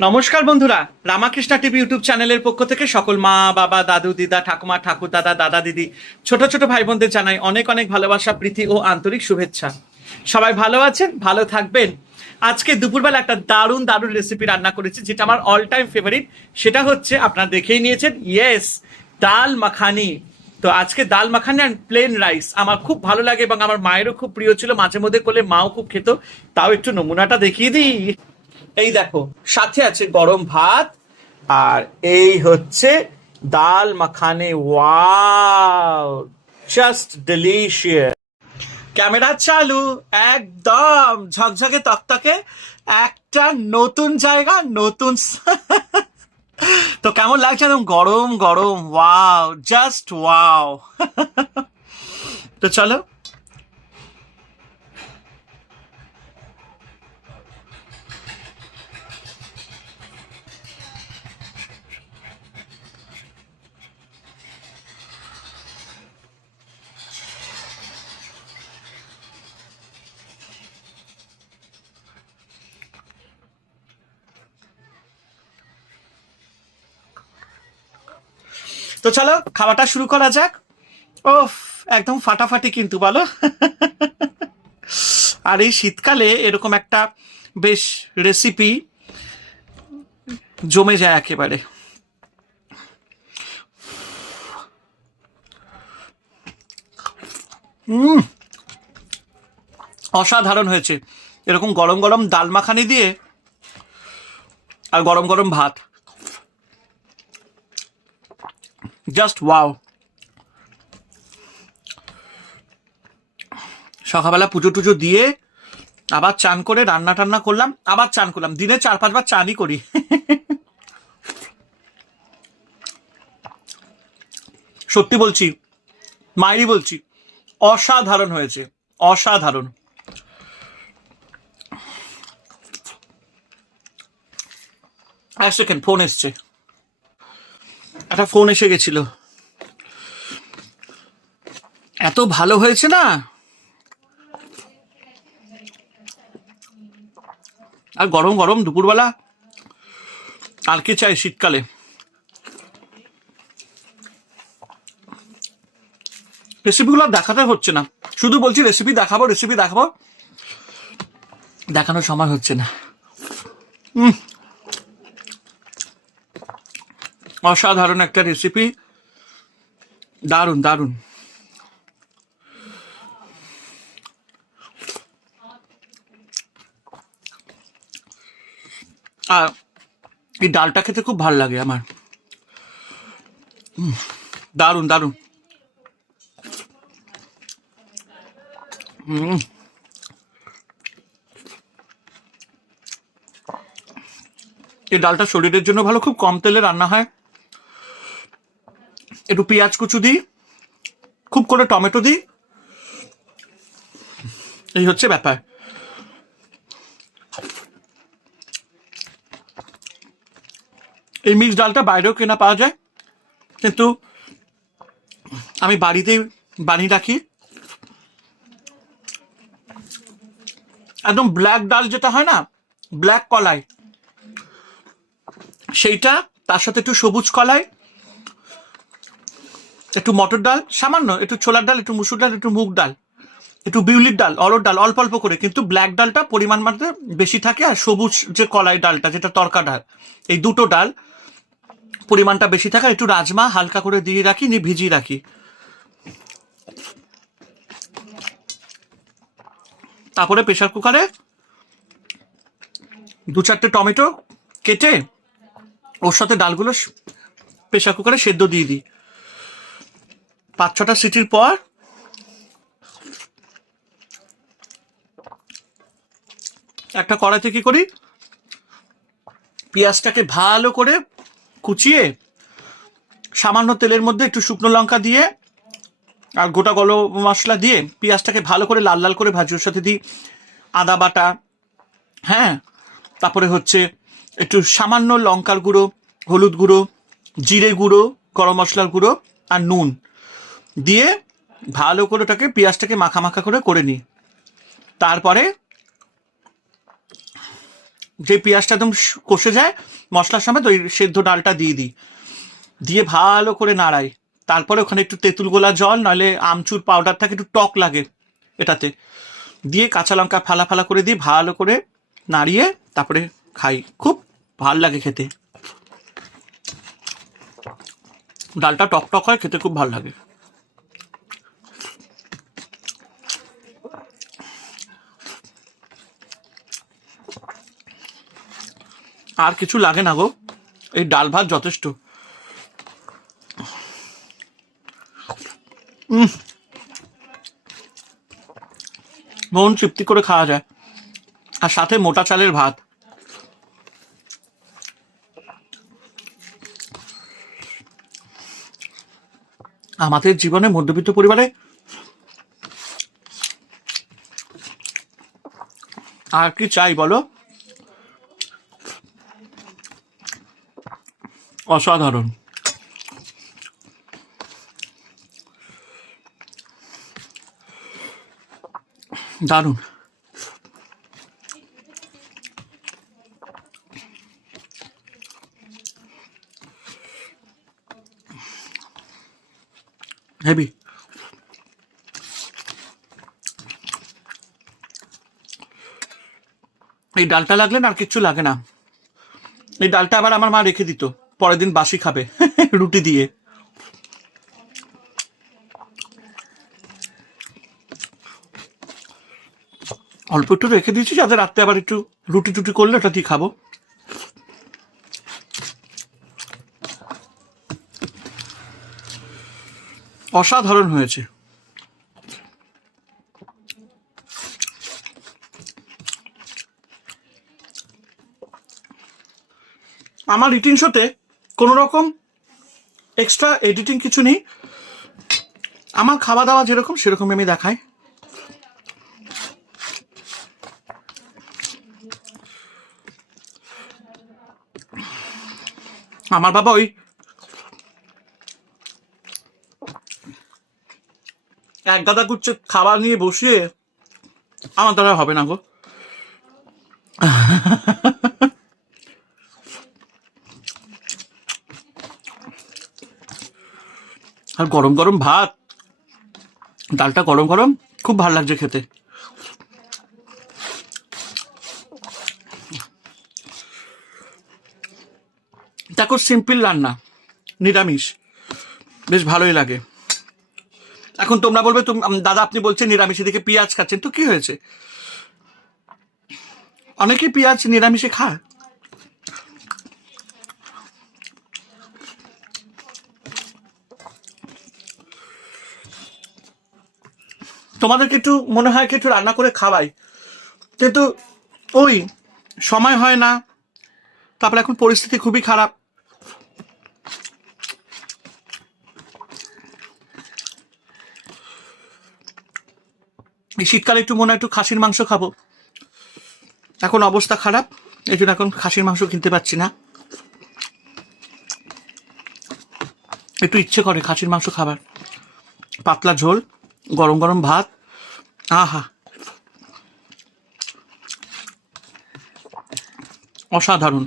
নমস্কার বন্ধুরা, Ramakrishna TV YouTube চ্যানেলের পক্ষ থেকে সকল মা বাবা দাদু দিদা ঠাকুমা ঠাকুর দাদা দাদা দিদি ছোট ছোট ভাই বোনদের জানাই অনেক অনেক ভালোবাসা প্রীতি ও আন্তরিক শুভেচ্ছা। সবাই ভালো আছেন, ভালো থাকবেন। আজকে দুপুরবেলা একটা দারুণ দারুণ রেসিপি রান্না করেছি, যেটা আমার অল টাইম ফেভারিট। সেটা হচ্ছে, আপনারা দেখেই নিয়েছেন, ইয়েস, ডাল মাখানি। তো আজকে ডাল মাখানি আর প্লেন রাইস আমার খুব ভালো লাগে এবং আমার মায়েরও খুব প্রিয় ছিল, মাঝে মধ্যে করলে মাও খুব খেত। তাও একটু নমুনাটা দেখিয়ে দিই। এই দেখো, সাথে আছে গরম ভাত, আর এই হচ্ছে dal makhani. Wow, just delicious. Camera চালু, একদম ঝকঝকে তকতকে, একটা নতুন জায়গা, নতুন তো কেমন লাগছে একদম গরম গরম? Wow, just wow. তো চলো। তো চলো, খাওয়াটা শুরু করা যাক। ওফ, একদম ফাটাফাটি কিন্তু, বলো। আর এই শীতকালে এরকম একটা বেশ রেসিপি জমে যায় একেবারে। অসাধারণ হয়েছে। এরকম গরম গরম ডাল মাখানি দিয়ে আর গরম গরম ভাত, জাস্ট ওয়াও। সকালবেলা পুজো টুজো দিয়ে আবার চান করে রান্না টান্না করলাম, আবার চান করলাম, দিনে 4-5 বার চানই করি। সত্যি বলছি, মায়েরই বলছি, অসাধারণ হয়েছে, অসাধারণ। এক সেকেন্ড, ফোন এসছে, একটা ফোন এসে গেছিল। এত ভালো হয়েছে না। আর গরম গরম দুপুরবেলা আর কি চাই শীতকালে। রেসিপিগুলো দেখাতে হচ্ছে না, শুধু বলছি রেসিপি দেখাবো, রেসিপি দেখাবো, দেখানোর সময় হচ্ছে না। অসাধারণ একটা রেসিপি, দারুণ দারুণ। আর এই ডালটা খেতে খুব ভালো লাগে আমার, দারুণ দারুণ। এই ডালটা শরীরের জন্য ভালো, খুব কম তেলে রান্না হয়। একটু পেঁয়াজ কুচু দিই, খুব করে টমেটো দিই, এই হচ্ছে ব্যাপার। এই মিক্স ডালটা বাইরেও কেনা পাওয়া যায়, কিন্তু আমি বাড়িতেই বানিয়ে রাখি। একদম ব্ল্যাক ডাল যেটা হয় না, ব্ল্যাক কলাই, সেইটা, তার সাথে একটু সবুজ কলাই, একটু মটর ডাল, সামান্য একটু ছোলার ডাল, একটু মুসুর ডাল, একটু মুগ ডাল, একটু বিউলির ডাল, অরড় ডাল, অল্প অল্প করে, কিন্তু ব্ল্যাক ডালটা পরিমাণ মাত্রা বেশি থাকে, আর সবুজ যে কলাই ডালটা, যেটা তরকা ডাল, এই দুটো ডাল পরিমাণটা বেশি থাকে। একটু রাজমা হালকা করে দিয়ে রাখি, নিয়ে ভিজিয়ে রাখি। তারপরে প্রেশার কুকারে 2-4টে টমেটো কেটে ওর সাথে ডালগুলো প্রেশার কুকারে সেদ্ধ দিয়ে দিই। 5-6টা সিটির পর একটা কড়াইতে কি করি, পেঁয়াজটাকে ভালো করে কুচিয়ে সামান্য তেলের মধ্যে একটু শুকনো লঙ্কা দিয়ে আর গোটা গরম মশলা দিয়ে পেঁয়াজটাকে ভালো করে লাল লাল করে ভাজি। ওর সাথে দিই আদা বাটা, হ্যাঁ, তারপরে হচ্ছে একটু সামান্য লঙ্কার গুঁড়ো, হলুদ গুঁড়ো, জিরে গুঁড়ো, গরম মশলার গুঁড়ো আর নুন দিয়ে ভালো করে ওটাকে পেঁয়াজটাকে মাখা মাখা করে নিই। তারপরে যে পেঁয়াজটা একদম কষে যায় মশলার সমেত, ওই সেদ্ধ ডালটা দিয়ে দিই, দিয়ে ভালো করে নাড়াই। তারপরে ওখানে একটু তেঁতুল গোলা জল, নইলে আমচুর পাউডার থাকে, একটু টক লাগে এটাতে, দিয়ে কাঁচা লঙ্কা ফালা ফালা করে দিয়ে ভালো করে নাড়িয়ে তারপরে খাই। খুব ভাল লাগে খেতে, ডালটা টক টক হয়, খেতে খুব ভালো লাগে। আর কিছু লাগে না গো, এই ডাল ভাত যথেষ্ট। মন তৃপ্তি করে খাওয়া যায়, আর সাথে মোটা চালের ভাত। আমাদের জীবনে মধ্যবিত্ত পরিবারে আর কি চাই বলো? অসাধারণ। দারুণ। হেভি। এই ডালটা লাগলে না আর কিচ্ছু লাগে না। এই ডালটা আবার আমার মা রেখে দিত, পরের দিন বাসি খাবে রুটি দিয়ে। অল্প একটু রেখে দিয়েছি যাতে রাত্রে আবার একটু রুটি টুটি করলে ওটা দিয়ে খাবো। অসাধারণ হয়েছে। আমার রিটিন শোতে কোনো রকম এক্সট্রা এডিটিং কিছু নেই, আমার খাওয়া দাওয়া যেরকম সেরকম আমি দেখাই। আমার বাবা ওই এক গাদা গুচ্ছে খাবার নিয়ে বসিয়ে আমার দ্বারা হবে না গো। আর গরম গরম ভাত, ডালটা গরম গরম, খুব ভালো লাগছে খেতে। দেখো সিম্পল রান্না, নিরামিষ, বেশ ভালোই লাগে। এখন তোমরা বলবে দাদা আপনি বলছেন নিরামিষ, দিকে পেঁয়াজ খাচ্ছেন, তো কি হয়েছে? অনেকে পেঁয়াজ নিরামিষে খায়। তোমাদেরকে একটু মনে হয় কি একটু রান্না করে খাওয়াই, কিন্তু ওই সময় হয় না, তারপরে এখন পরিস্থিতি খুবই খারাপ। এই শীতকালে একটু মনে হয় একটু খাসির মাংস খাবো, এখন অবস্থা খারাপ, এই জন্য এখন খাসির মাংস কিনতে পারছি না। একটু ইচ্ছে করে খাসির মাংস খাবার, পাতলা ঝোল, গরম গরম ভাত, আহা অসাধারণ।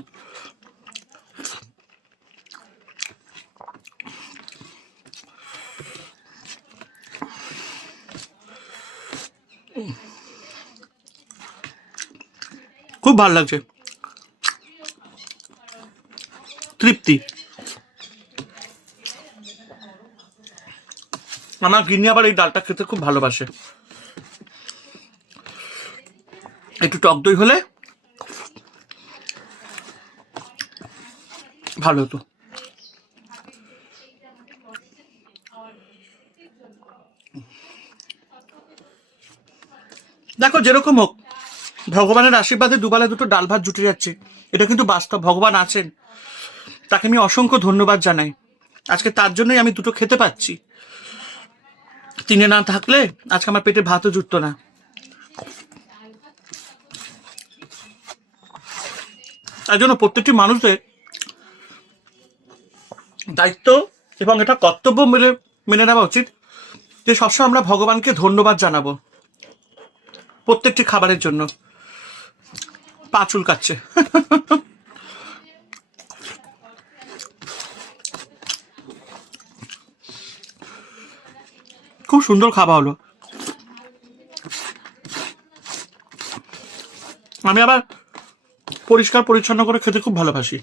খুব ভালো লাগছে, তৃপ্তি। আমার গিন্নি আবার এই ডালটা খেতে খুব ভালোবাসে, একটু টক দই হলে ভালো হতো। দেখো যেরকম হোক, ভগবানের আশীর্বাদে দুবেলা দুটো ডাল ভাত জুটে যাচ্ছে, এটা কিন্তু বাস্তব। ভগবান আছেন, তাকে আমি অসংখ্য ধন্যবাদ জানাই। আজকে তার জন্যই আমি দুটো খেতে পাচ্ছি, তিনি না থাকলে আজকে আমার পেটে ভাতও জুটতো না। তাই জন্য প্রত্যেকটি মানুষের দায়িত্ব এবং এটা কর্তব্য মেনে নেওয়া উচিত যে সবসময় আমরা ভগবানকে ধন্যবাদ জানাবো প্রত্যেকটি খাবারের জন্য। পা চুলকাচ্ছে। খুব সুন্দর খাওয়া হলো। আমি আবার পরিষ্কার পরিচ্ছন্ন করে খেতে খুব ভালোবাসি।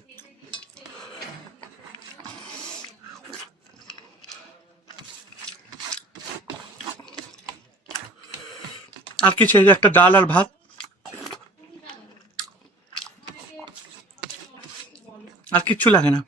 আর কিছু এই যে একটা ডাল আর ভাত, আর কিচ্ছু লাগে না।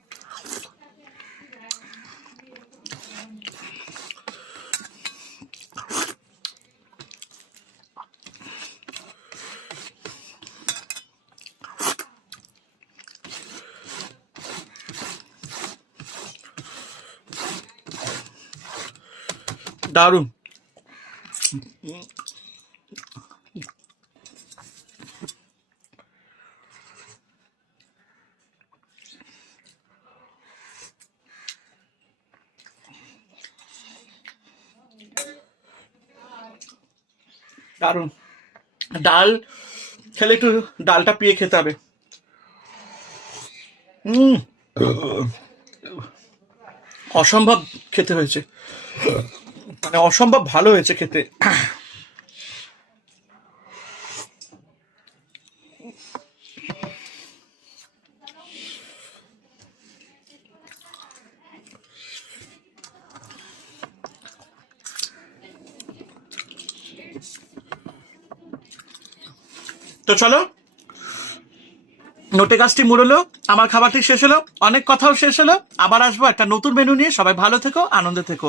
দারুণ। দারুণ। ডাল খেলে একটু ডালটা পিয়ে খেতে হবে। অসম্ভব খেতে হয়েছে, মানে অসম্ভব ভালো হয়েছে খেতে। তো চলো, নোটে গাছটি মুড়লো, আমার খাবারটি শেষ হলো, অনেক কথাও শেষ হলো। আবার আসবো একটা নতুন মেনু নিয়ে। সবাই ভালো থেকো, আনন্দে থেকো।